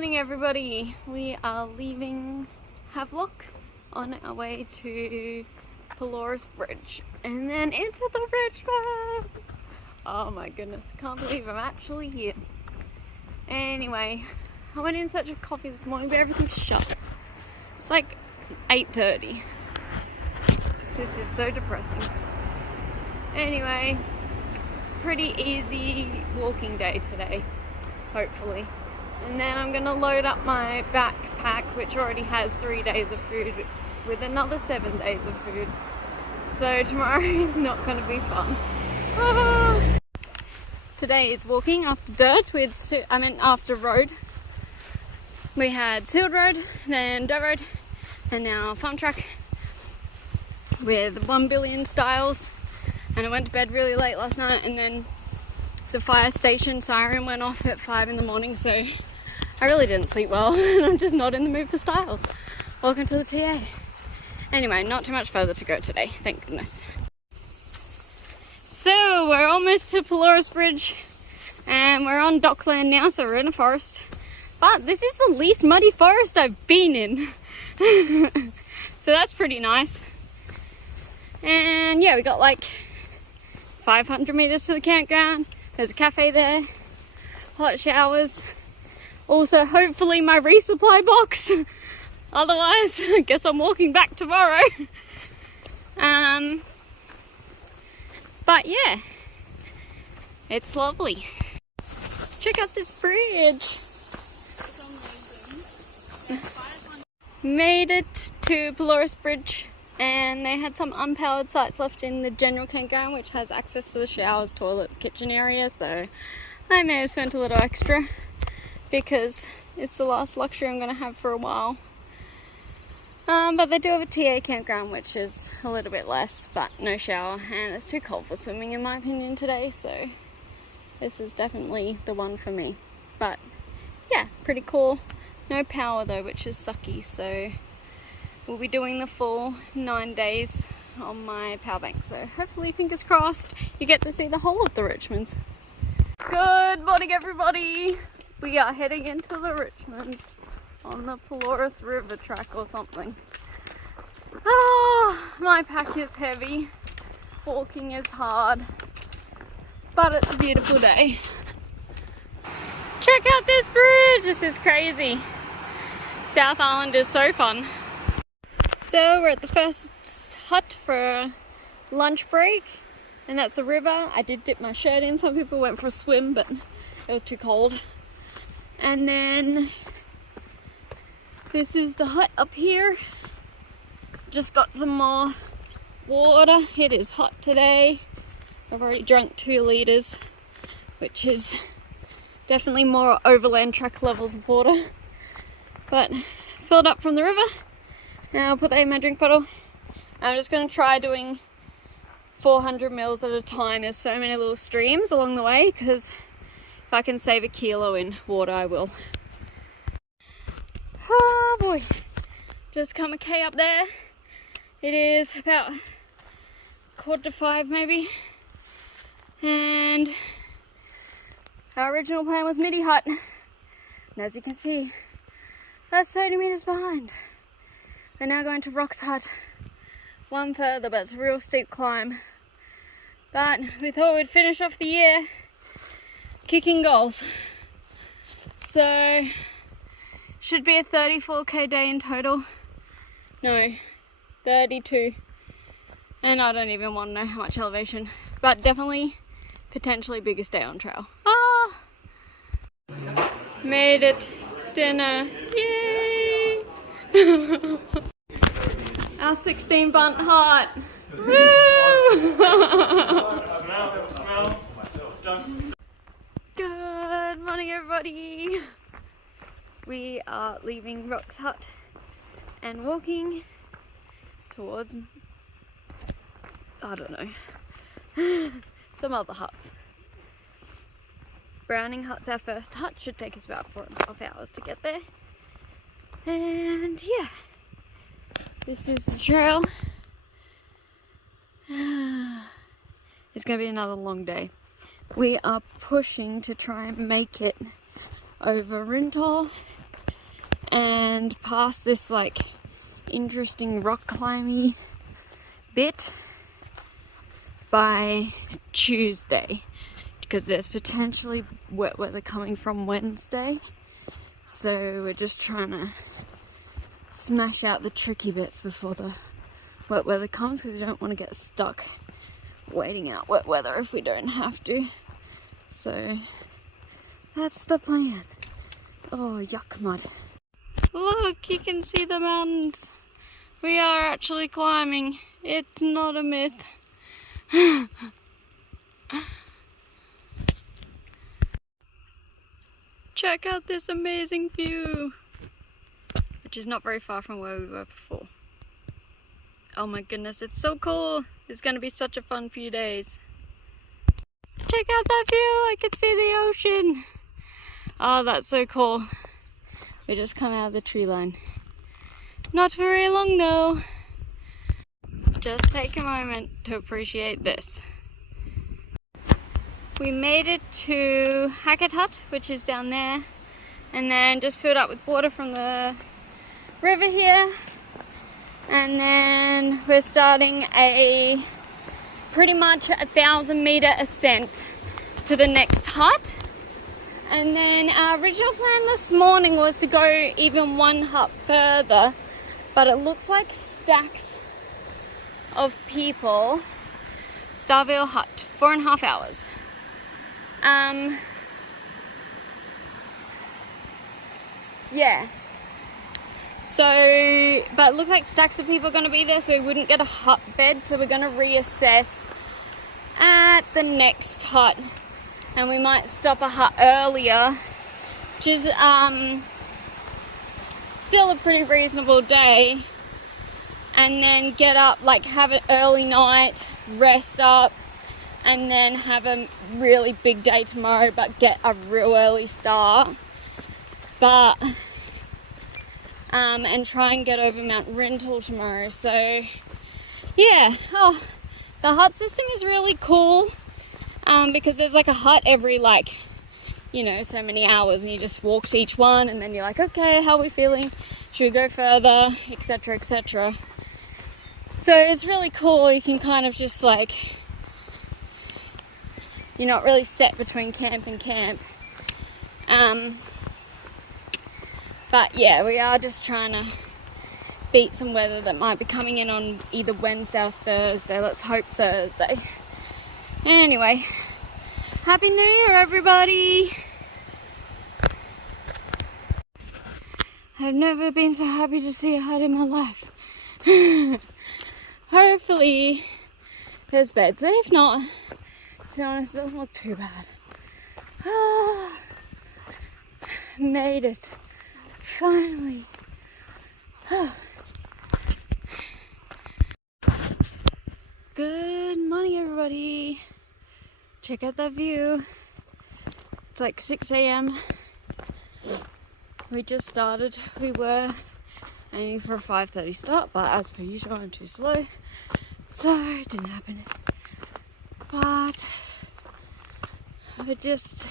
Morning everybody, we are leaving Havelock on our way to Dolores Bridge and then into the Richmond. Oh my goodness, I can't believe I'm actually here. Anyway, I went in search of coffee this morning but everything's shut. It's like 8:30. This is so depressing. Anyway, pretty easy walking day today, hopefully. And then I'm gonna load up my backpack, which already has 3 days of food, with another 7 days of food. So tomorrow is not gonna be fun. Today is walking after dirt. After road. We had sealed road, then dirt road, and now farm track with 1 billion styles. And I went to bed really late last night, and then the fire station siren went off at 5 in the morning, so I really didn't sleep well and I'm just not in the mood for styles. Welcome to the TA. Anyway, not too much further to go today, thank goodness. So we're almost to Dolores Bridge and we're on dockland now, so we're in a forest. But this is the least muddy forest I've been in. So that's pretty nice. And yeah, we got like 500 meters to the campground. There's a cafe there, hot showers. Also, hopefully my resupply box. Otherwise, I guess I'm walking back tomorrow. But yeah, it's lovely. Check out this bridge. Made it to Dolores Bridge, and they had some unpowered sites left in the general campground, which has access to the showers, toilets, kitchen area. So I may have spent a little extra, because it's the last luxury I'm going to have for a while. But they do have a TA campground, which is a little bit less, but no shower, and it's too cold for swimming in my opinion today, so this is definitely the one for me. But yeah, pretty cool. No power though, which is sucky, so we'll be doing the full 9 days on my power bank, so hopefully, fingers crossed, you get to see the whole of the Richmonds. Good morning everybody! We are heading into the Richmond on the Dolores River track or something. Oh, my pack is heavy. Walking is hard. But it's a beautiful day. Check out this bridge! This is crazy. South Island is so fun. So we're at the first hut for lunch break. And that's a river. I did dip my shirt in. Some people went for a swim, but it was too cold. And then this is the hut up here. Just got some more water. It is hot today. I've already drunk 2 liters, which is definitely more overland track levels of water. But filled up from the river. Now I'll put that in my drink bottle. I'm just going to try doing 400 mils at a time. There's so many little streams along the way, because if I can save a kilo in water, I will. Oh boy, just come a K up there. It is about 4:45 maybe. And our original plan was midi hut. And as you can see, that's 30 meters behind. We're now going to Rock's hut. One further, but it's a real steep climb. But we thought we'd finish off the year kicking goals. So should be a 34k day in total. No, 32. And I don't even want to know how much elevation. But definitely, potentially biggest day on trail. Ah! Made it. Dinner. Yay! Our 16 bunt hut. Woo! Good morning everybody. We are leaving Rock's hut and walking towards, I don't know, some other huts. Browning hut's our first hut. Should take us about 4.5 hours to get there. And yeah, this is the trail. It's gonna be another long day. We are pushing to try and make it over Rintoul and past this like interesting rock climbing bit by Tuesday, because there's potentially wet weather coming from Wednesday, so we're just trying to smash out the tricky bits before the wet weather comes, because we don't want to get stuck waiting out wet weather if we don't have to. So that's the plan. Oh, yuck mud. Look, you can see the mountains. We are actually climbing. It's not a myth. Check out this amazing view, which is not very far from where we were before. Oh my goodness, it's so cool. It's going to be such a fun few days. Check out that view, I can see the ocean. Oh, that's so cool. We just come out of the tree line. Not very long though. Just take a moment to appreciate this. We made it to Hackett Hut, which is down there, and then just filled up with water from the river here. And then we're starting a pretty much 1,000-meter ascent to the next hut. And then our original plan this morning was to go even one hut further, but it looks like stacks of people. Starville Hut, 4.5 hours. Yeah. So, but it looks like stacks of people are going to be there, so we wouldn't get a hut bed, so we're going to reassess at the next hut. And we might stop a hut earlier, which is still a pretty reasonable day, and then get up, like have an early night, rest up, and then have a really big day tomorrow, but get a real early start. But and try and get over Mount Rental tomorrow. So yeah, oh, the hut system is really cool, because there's like a hut every, like, you know, so many hours, and you just walk to each one, and then you're like, okay, how are we feeling? Should we go further? Etc, etc. So it's really cool. You can kind of just like, you're not really set between camp and camp. But yeah, we are just trying to beat some weather that might be coming in on either Wednesday or Thursday. Let's hope Thursday. Anyway, Happy New Year, everybody! I've never been so happy to see a hut in my life. Hopefully there's beds. If not, to be honest, it doesn't look too bad. Made it. Finally. Good morning, everybody. Check out that view. It's like 6 a.m. We just started. We were aiming for a 5:30 start, but as per usual, I'm too slow, so it didn't happen. But we're just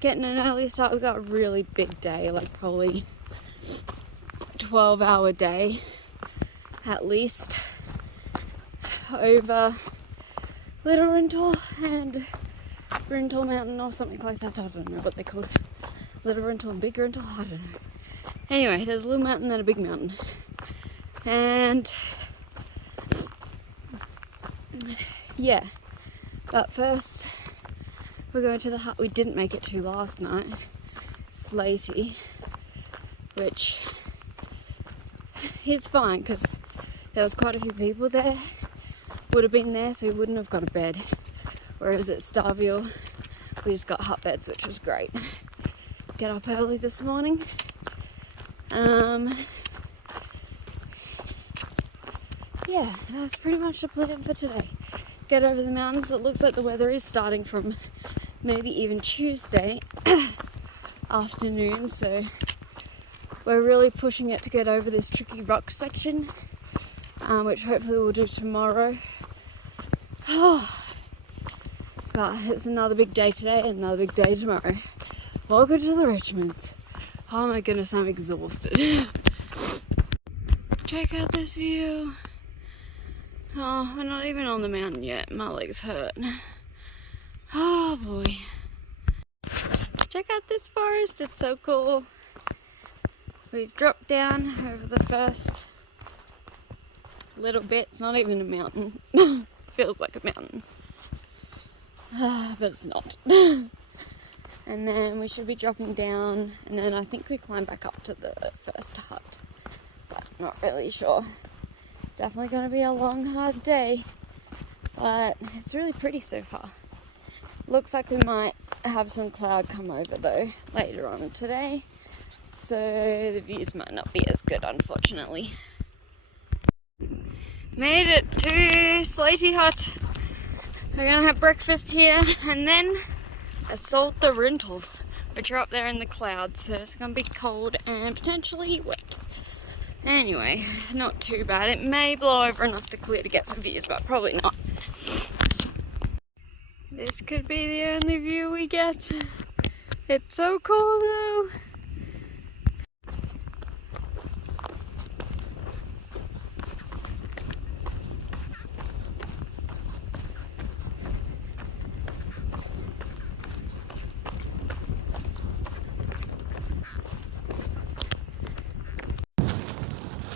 getting an early start. We've got a really big day, like probably 12-hour day at least, over Little Rental and Rental Mountain or something like that. I don't know what they call it. Little Rental and Big Rental, I don't know. Anyway, there's a little mountain and a big mountain. And yeah, but first we're going to the hut we didn't make it to last night, Slatey, which is fine because there was quite a few people there, would have been there, so we wouldn't have got a bed. Whereas at Starville, we just got hut beds, which was great. Get up early this morning. Yeah, that's pretty much the plan for today. Get over the mountains. It looks like the weather is starting from maybe even Tuesday afternoon, so we're really pushing it to get over this tricky rock section, which hopefully we'll do tomorrow. But it's another big day today and another big day tomorrow. Welcome to the Richmonds. Oh my goodness, I'm exhausted. Check out this view. Oh, we're not even on the mountain yet. My legs hurt. Oh boy. Check out this forest, it's so cool. We've dropped down over the first little bit. It's not even a mountain. Feels like a mountain. But it's not. And then we should be dropping down, and then I think we climb back up to the first hut. But not really sure. It's definitely going to be a long, hard day. But it's really pretty so far. Looks like we might have some cloud come over though later on today. So the views might not be as good, unfortunately. Made it to Slaty Hut. We're gonna have breakfast here and then assault the rentals, which are up there in the clouds. So it's gonna be cold and potentially wet. Anyway, not too bad. It may blow over enough to clear to get some views, but probably not. This could be the only view we get. It's so cool though.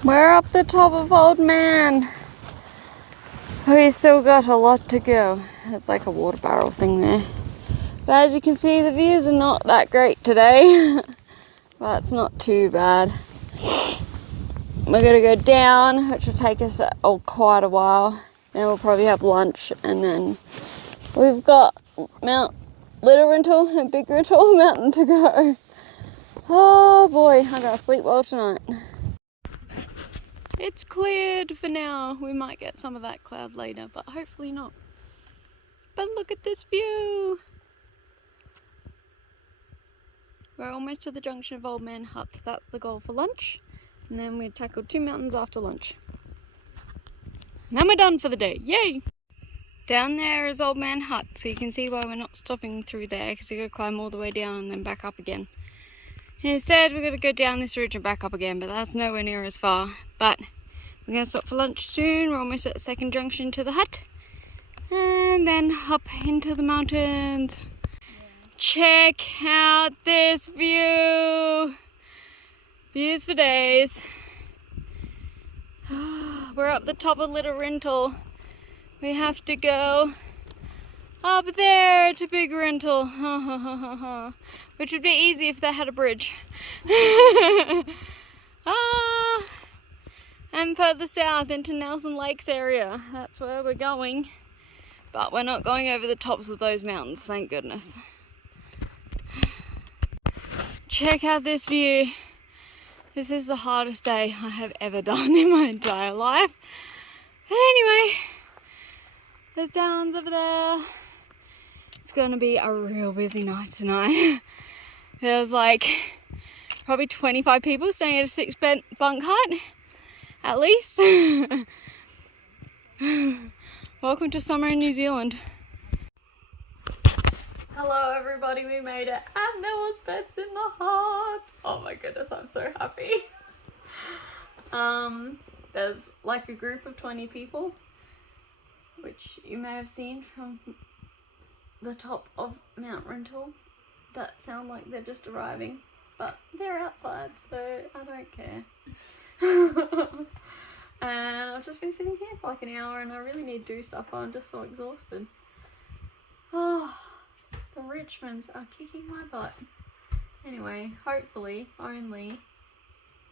We're up the top of Old Man. We still got a lot to go. It's like a water barrel thing there. But as you can see, the views are not that great today. But it's not too bad. We're gonna go down, which will take us quite a while. Then we'll probably have lunch, and then we've got Mount Little Rental and Big Rental Mountain to go. Oh boy, I'm gonna sleep well tonight. It's cleared for now. We might get some of that cloud later, but hopefully not. But look at this view. We're almost to the junction of Old Man Hut. That's the goal for lunch. And then we tackle 2 mountains after lunch. And then we're done for the day. Yay! Down there is Old Man Hut, so you can see why we're not stopping through there, because we're going to climb all the way down and then back up again. Instead, we're going to go down this ridge and back up again, but that's nowhere near as far. But we're going to stop for lunch soon. We're almost at the second junction to the hut. And then hop into the mountains. Check out this view. Views for days. We're up the top of Little Rental. We have to go up there to Big Rental. Which would be easy if they had a bridge. And further south into Nelson Lakes area. That's where we're going. But we're not going over the tops of those mountains, thank goodness. Check out this view. This is the hardest day I have ever done in my entire life. But anyway, there's downs over there. It's gonna be a real busy night tonight. There's like probably 25 people staying at a 6-bed bunk hut, at least. Welcome to summer in New Zealand. Hello everybody, we made it, and there was beds in the hut. Oh my goodness, I'm so happy. There's like a group of 20 people, which you may have seen from the top of Mount Rental, that sound like they're just arriving, but they're outside, so I don't care. And I've just been sitting here for like an hour, and I really need to do stuff. I'm just so exhausted. Oh, the Richmonds are kicking my butt. Anyway, hopefully only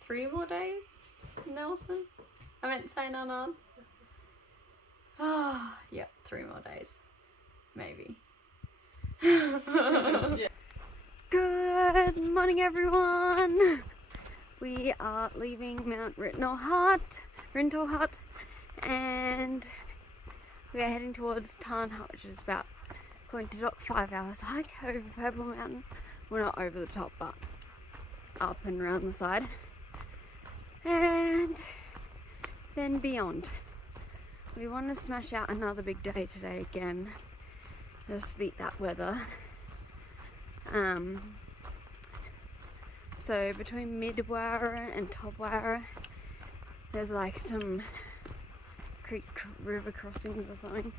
3 more days, Nelson. I meant to say Nanan. Ah, yep, 3 more days, maybe. Yeah. Good morning, everyone. We are leaving Mount Rental Hut, and we are heading towards Tarn Hut, which is about going to dock 5 hours hike over Purple Mountain. Well, not over the top, but up and around the side, and then beyond. We want to smash out another big day today again, just beat that weather. So between Mid-Warra and Top Warra, there's like some creek river crossings or something,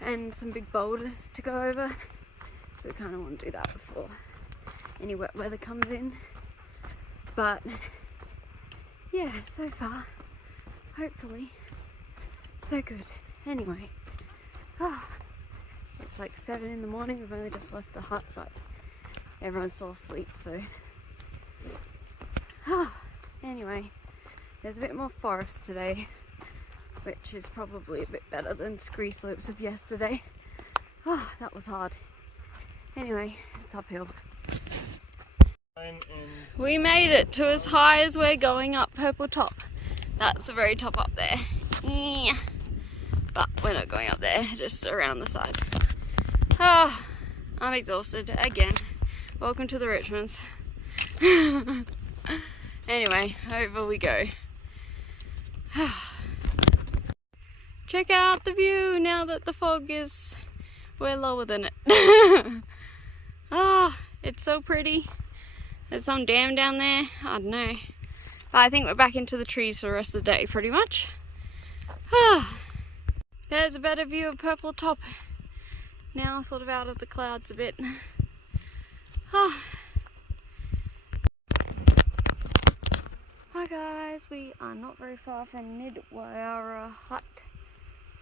and some big boulders to go over. So we kind of want to do that before any wet weather comes in. But yeah, so far, hopefully, so good. Anyway, it's like 7 in the morning. We've only just left the hut, but everyone's still asleep, so anyway, there's a bit more forest today, which is probably a bit better than scree slopes of yesterday. That was hard. Anyway, it's uphill. We made it to as high as we're going up Purple Top. That's the very top up there. Yeah. But we're not going up there, just around the side. I'm exhausted again. Welcome to the Richmonds. Anyway, over we go. Check out the view now that the fog is, we're lower than it. It's so pretty. There's some dam down there, I don't know. But I think we're back into the trees for the rest of the day, pretty much. There's a better view of Purple Top. Now sort of out of the clouds a bit. Hi guys, we are not very far from Mid-Warra Hut.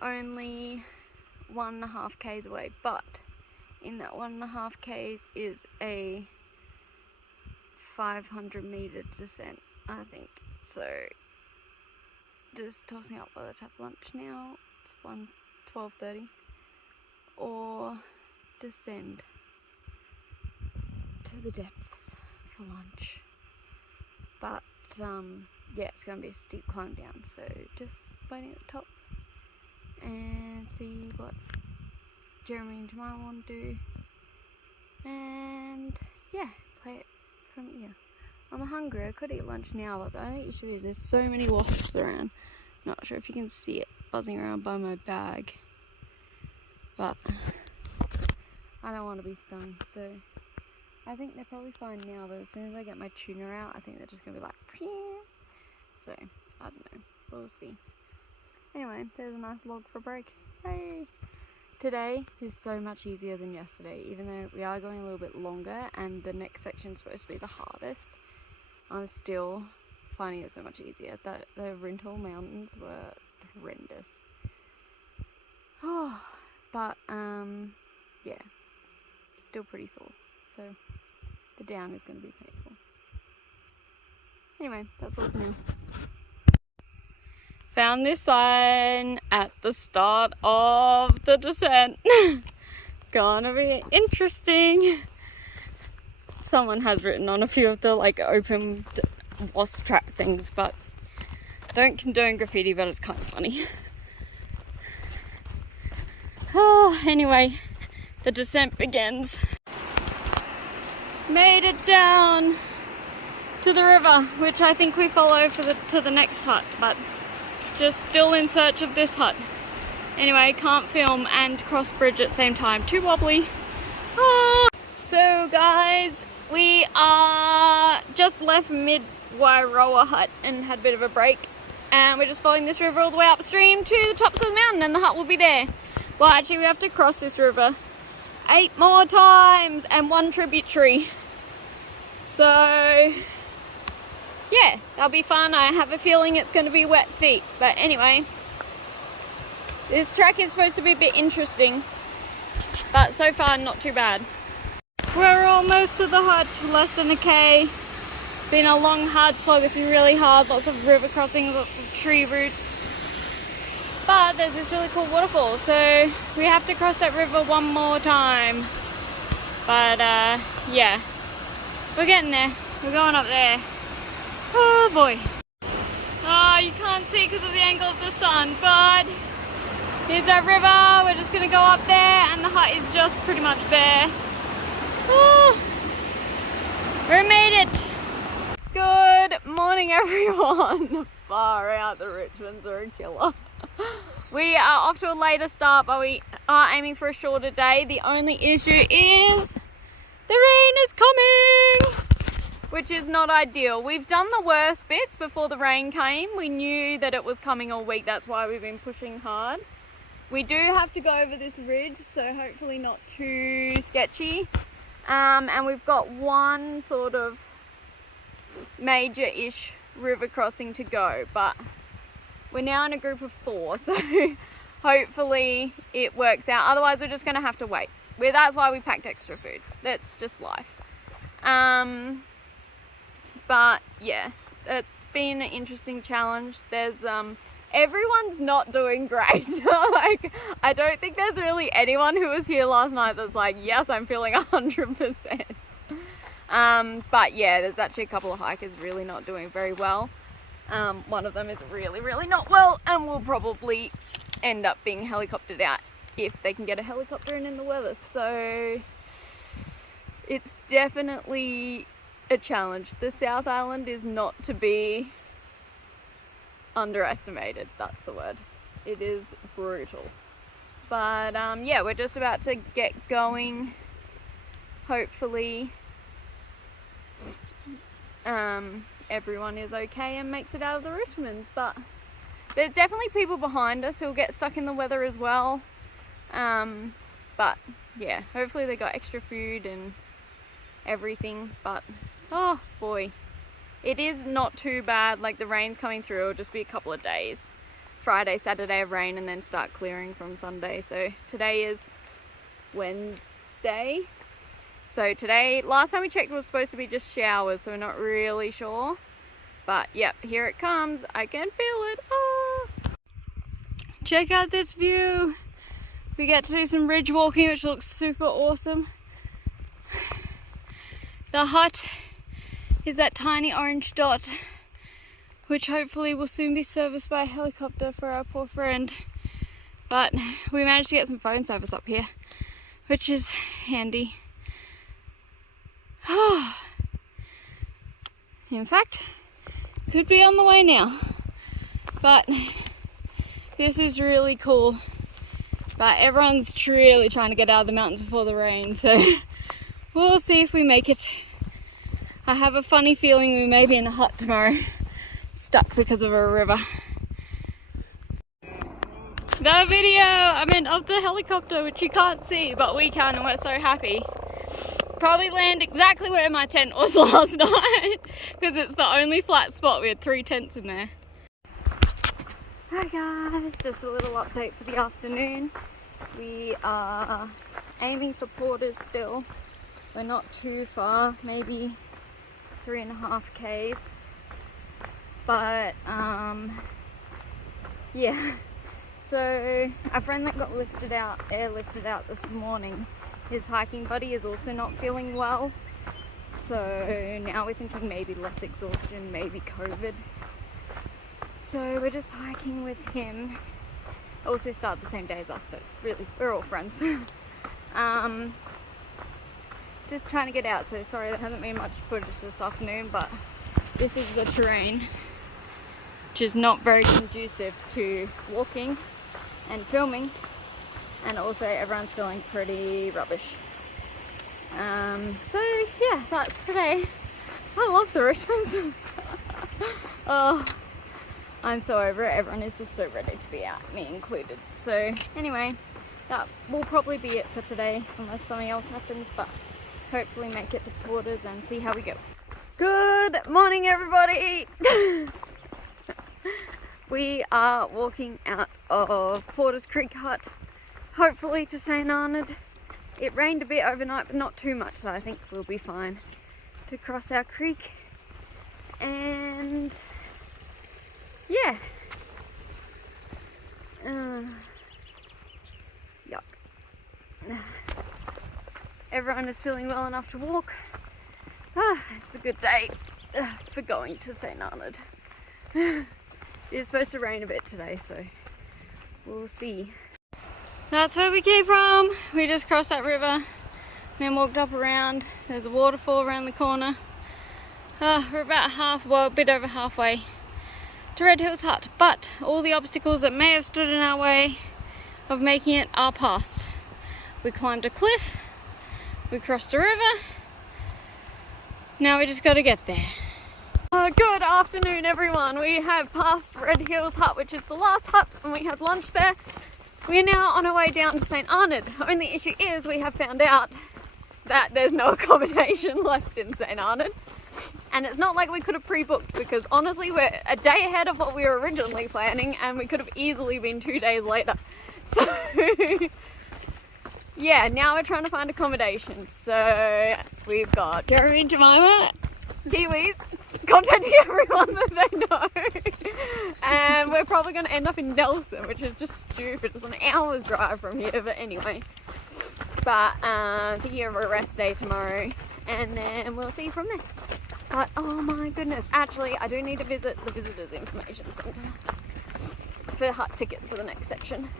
Only 1.5 k's away, but in that 1.5 k's is a 500 meter descent, I think. So just tossing up whether to have lunch now. It's 12:30, or descend to the depths for lunch. But yeah, it's going to be a steep climb down, so just waiting at the top and see what Jeremy and Jemima want to do, and yeah, play it from here. I'm hungry. I could eat lunch now, but the only issue is there's so many wasps around. Not sure if you can see it buzzing around by my bag, but I don't want to be stung, so I think they're probably fine now, but as soon as I get my tuna out, I think they're just going to be like, phew. So I don't know, we'll see. Anyway, there's a nice log for break. Hey! Today is so much easier than yesterday, even though we are going a little bit longer and the next section is supposed to be the hardest. I'm still finding it so much easier. The Rintal Mountains were horrendous. But yeah, still pretty sore. So the down is going to be painful. Anyway, that's all for now. Found this sign at the start of the descent. Gonna be interesting. Someone has written on a few of the like open wasp trap things, but don't condone graffiti, but it's kind of funny. Anyway, the descent begins. Made it down to the river, which I think we follow to the next hut, but just still in search of this hut. Anyway, can't film and cross bridge at the same time. Too wobbly. So guys, we are just left Mid-Warra Hut and had a bit of a break, and we're just following this river all the way upstream to the tops of the mountain, and the hut will be there. Well, actually we have to cross this river 8 more times and 1 tributary. So yeah, that'll be fun. I have a feeling it's going to be wet feet, but anyway, this track is supposed to be a bit interesting, but so far not too bad. We're almost to the hut, less than a k. Been a long hard slog. It's been really hard, lots of river crossings, lots of tree roots, but there's this really cool waterfall, so we have to cross that river 1 more time. But yeah, we're getting there. We're going up there. Oh boy. Oh, you can't see because of the angle of the sun, but here's our river. We're just gonna go up there, and the hut is just pretty much there. Oh, we made it. Good morning, everyone. Far out, the Richmonds are a killer. We are off to a later start, but we are aiming for a shorter day. The only issue is the rain is coming. which is not ideal. We've done the worst bits before the rain came. We knew that it was coming all week, that's why we've been pushing hard. We do have to go over this ridge, so hopefully not too sketchy. And we've got one sort of major-ish river crossing to go, but we're now in a group of 4, so hopefully it works out. Otherwise we're just going to have to wait. That's why we packed extra food. That's just life. But yeah, it's been an interesting challenge. There's everyone's not doing great. Like, I don't think there's really anyone who was here last night that's like, yes, I'm feeling 100%. But yeah, there's actually a couple of hikers really not doing very well. One of them is really not well, and will probably end up being helicoptered out if they can get a helicopter in the weather. So it's definitely a challenge. The South Island is not to be underestimated, that's the word. It is brutal. But yeah, we're just about to get going. Hopefully everyone is okay and makes it out of the Richmonds, but there's definitely people behind us who'll get stuck in the weather as well. But yeah, hopefully they got extra food and everything. But oh boy, it is not too bad. Like, the rain's coming through. It'll just be a couple of days, Friday, Saturday of rain, and then start clearing from Sunday. So today is Wednesday. So today, last time we checked, it was supposed to be just showers, so we're not really sure. But yep, here it comes. I can feel it. Oh. Check out this view. We get to do some ridge walking, which looks super awesome. The hut is that tiny orange dot, which hopefully will soon be serviced by a helicopter for our poor friend. But we managed to get some phone service up here, which is handy. In fact, could be on the way now. But this is really cool. But everyone's really trying to get out of the mountains before the rain, so we'll see if we make it. I have a funny feeling we may be in a hut tomorrow, stuck because of a river. The video, I mean, of the helicopter, which you can't see, but we can, and we're so happy. Probably land exactly where my tent was last night, because it's the only flat spot. We had 3 tents in there. Hi guys, just a little update for the afternoon. We are aiming for Porters still. We're not too far, maybe 3.5 k's. But yeah. So our friend that got airlifted out this morning, his hiking buddy is also not feeling well. So now we're thinking maybe less exhaustion, maybe COVID. So we're just hiking with him. Also start the same day as us, so really, we're all friends. Just trying to get out, so sorry there hasn't been much footage this afternoon, but this is the terrain, which is not very conducive to walking and filming, and also everyone's feeling pretty rubbish. So yeah, that's today. I love the Richmonds. Oh, I'm so over it. Everyone is just so ready to be out, me included. So anyway, that will probably be it for today, unless something else happens, but hopefully make it to Porters and see how we go. Good morning, everybody. We are walking out of Porters Creek Hut, hopefully to St. Arnaud. It rained a bit overnight, but not too much, so I think we'll be fine to cross our creek. And yeah. Yuck. Everyone is feeling well enough to walk. It's a good day for going to St. Arnaud. It's supposed to rain a bit today, so we'll see. That's where we came from. We just crossed that river, then walked up around. There's a waterfall around the corner. We're about a bit over halfway to Red Hills Hut, but all the obstacles that may have stood in our way of making it are past. We climbed a cliff, we crossed a river. Now we just got to get there. Good afternoon, everyone. We have passed Red Hills Hut, which is the last hut, and we had lunch there. We are now on our way down to St. Arnaud. Only issue is we have found out that there's no accommodation left in St. Arnaud. And it's not like we could have pre-booked, because honestly we're a day ahead of what we were originally planning, and we could have easily been 2 days later. So yeah, now we're trying to find accommodation. So we've got Jeremy and Jemima, Kiwis, contacting everyone that they know. And we're probably going to end up in Nelson, which is just stupid. It's an hour's drive from here, but anyway. But thinking of a rest day tomorrow, and then we'll see from there. But oh my goodness, actually I do need to visit the visitors information centre for hut tickets for the next section.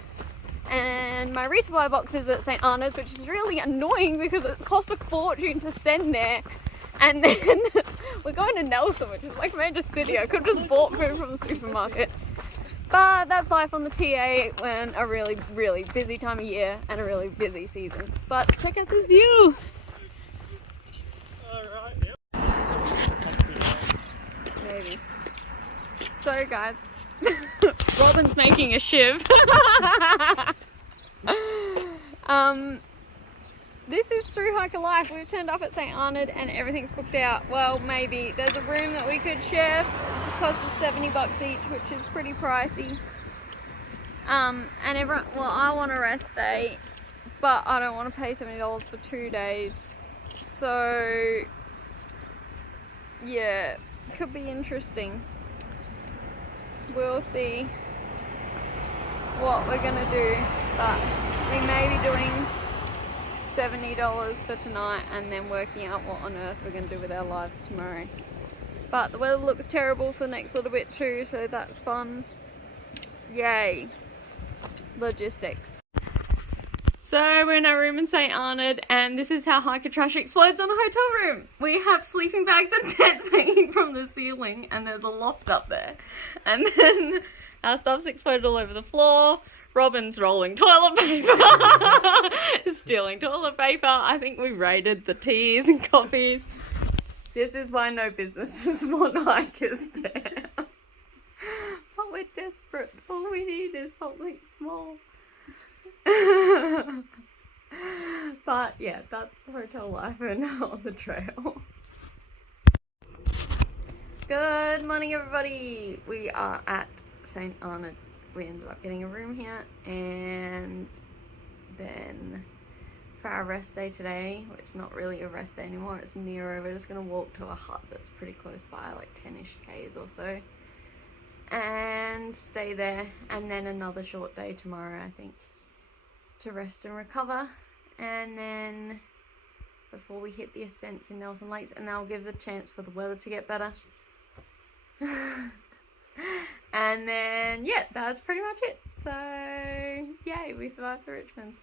And my resupply box is at St. Arnaud's, which is really annoying because it cost a fortune to send there. And then we're going to Nelson, which is like a major city. I could have just bought food from the supermarket. But that's life on the TA when a really, really busy time of year and a really busy season. But check out this view. Alright, yep. Maybe. So guys, Robin's making a shiv. This is Through Hiker Life. We've turned up at St. Arnaud and everything's booked out. Well, maybe. There's a room that we could share. It's costed $70 each, which is pretty pricey. And everyone, well, I want a rest day, but I don't want to pay $70 for 2 days. So yeah, could be interesting. We'll see what we're gonna do, but we may be doing $70 for tonight and then working out what on earth we're gonna do with our lives tomorrow. But the weather looks terrible for the next little bit too, so that's fun. Yay, logistics. So we're in our room in St. Arnaud, and this is how hiker trash explodes on a hotel room. We have sleeping bags and tents hanging from the ceiling, and there's a loft up there. And then our stuff's exploded all over the floor. Robin's rolling toilet paper, stealing toilet paper. I think we raided the teas and coffees. This is why no businesses want hikers there. But we're desperate. All we need is something small. But yeah, that's hotel life and on the trail. Good morning, everybody. We are at St. Arnaud. We ended up getting a room here, and then for our rest day today, which is not really a rest day anymore, it's nearer, we're just going to walk to a hut that's pretty close by, like 10-ish k's or so, and stay there, and then another short day tomorrow, I think, to rest and recover, and then before we hit the ascents in Nelson Lakes, and that'll give the chance for the weather to get better. And then yeah, that's pretty much it. So yay, we survived the Richmonds.